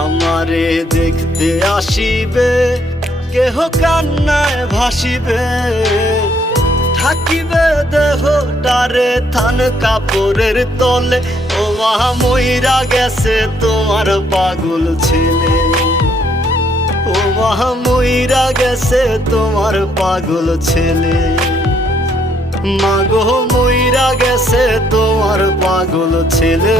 আমারে দেখতে আসিবে, কেহ কান্নায় ভাসিবে, থাকিবে দেহটারে থান কাপড়ের তলে। ও মা মইরা গেছে তোমার পাগল ছেলে, ও মা মইরা গেছে তোমার পাগল ছেলে। মাগো মইরা গেছে তোমার পাগল ছেলে।